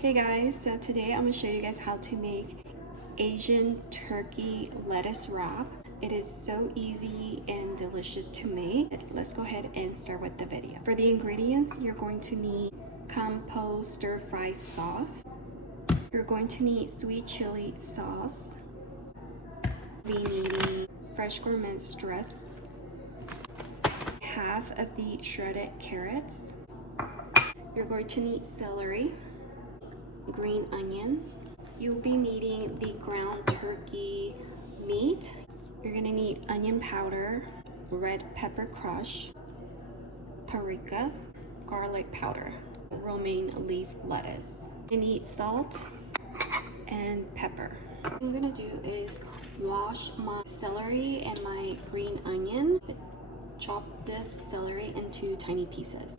Hey guys, so today I'm going to show you guys how to make Asian turkey lettuce wrap. It is so easy and delicious to make. Let's go ahead and start with the video. For the ingredients, you're going to need compost stir fry sauce. You're going to need sweet chili sauce. We'll be needing fresh gourmet strips, half of the shredded carrots. You're going to need celery, green onions. You'll be needing the ground turkey meat. You're gonna need onion powder, red pepper crush, paprika, garlic powder, romaine leaf lettuce. You need salt and pepper. What I'm gonna do is wash my celery and my green onion. Chop this celery into tiny pieces.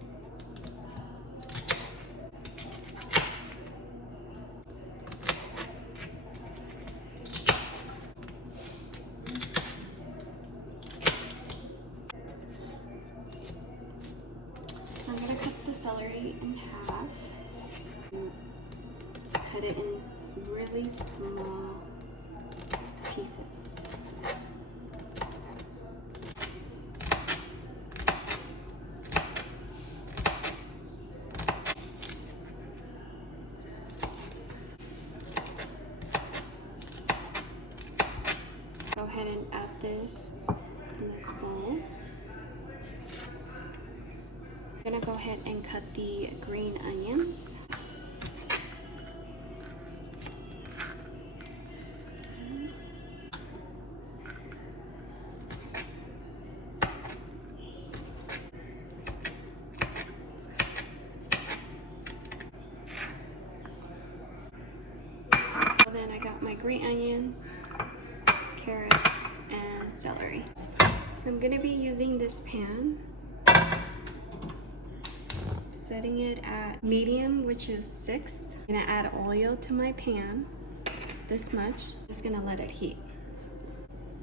I'm going to cut the celery in half. Cut it in really small pieces. Go ahead and add this in this bowl. I'm gonna go ahead and cut the green onions. So then I got my green onions, carrots, and celery. So I'm gonna be using this pan. Setting it at medium, which is 6. I'm gonna add oil to my pan, this much. Just gonna let it heat.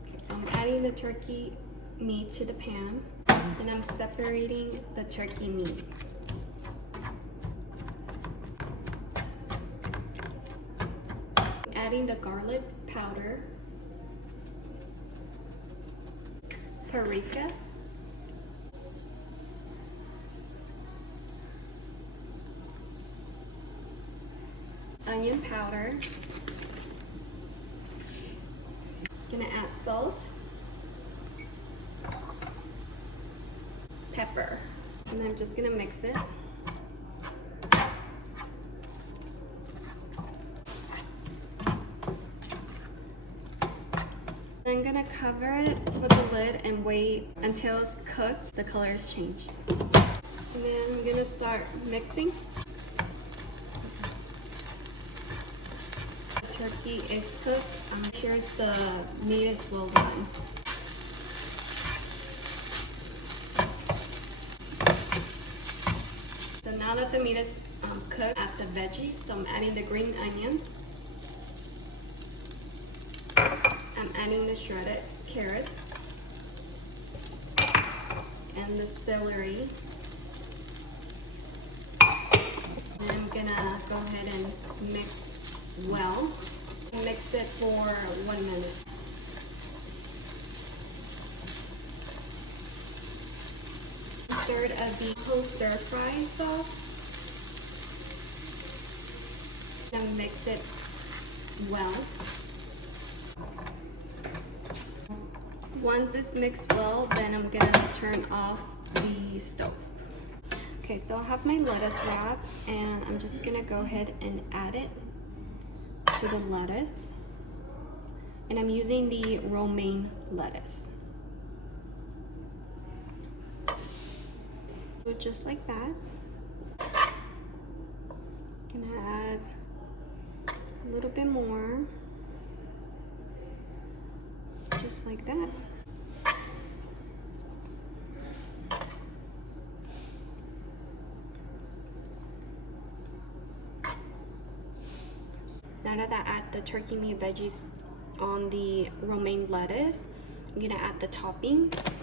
Okay, so I'm adding the turkey meat to the pan, and I'm separating the turkey meat. Adding the garlic powder, paprika, onion powder. Gonna add salt, pepper, and I'm just gonna mix it. I'm gonna cover it with a lid and wait until it's cooked, the colors change. And then I'm gonna start mixing. Turkey is cooked. I'm sure the meat is well done. So now that the meat is cooked, add the veggies. So I'm adding the green onions. I'm adding the shredded carrots and the celery. And I'm gonna go ahead and mix well. Mix it for 1 minute. Third of the whole stir fry sauce. And mix it well. Once it's mixed well, then I'm gonna turn off the stove. Okay, so I have my lettuce wrap, and I'm just gonna go ahead and add it to the lettuce, and I'm using the romaine lettuce. So just like that. Gonna add a little bit more, just like that. Now that I add the turkey meat veggies on the romaine lettuce, I'm gonna add the toppings,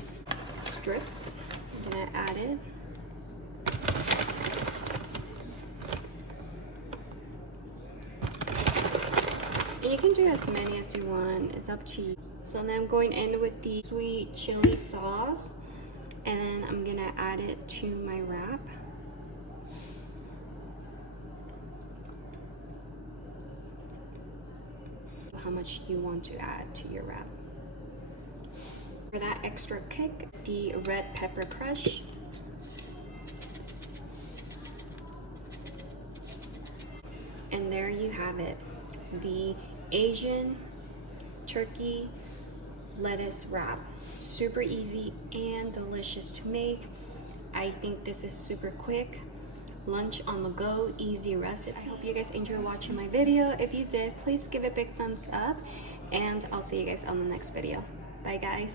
strips. I'm gonna add it. you can do as many as you want, it's up to you. So then I'm going in with the sweet chili sauce, and I'm gonna add it to my wrap. How much you want to add to your wrap. For that extra kick, the red pepper crush. And there you have it, the Asian turkey lettuce wrap. Super easy and delicious to make. I think this is super quick. Lunch on the go, easy recipe. I hope you guys enjoyed watching my video. If you did, please give it a big thumbs up, and I'll see you guys on the next video. Bye guys.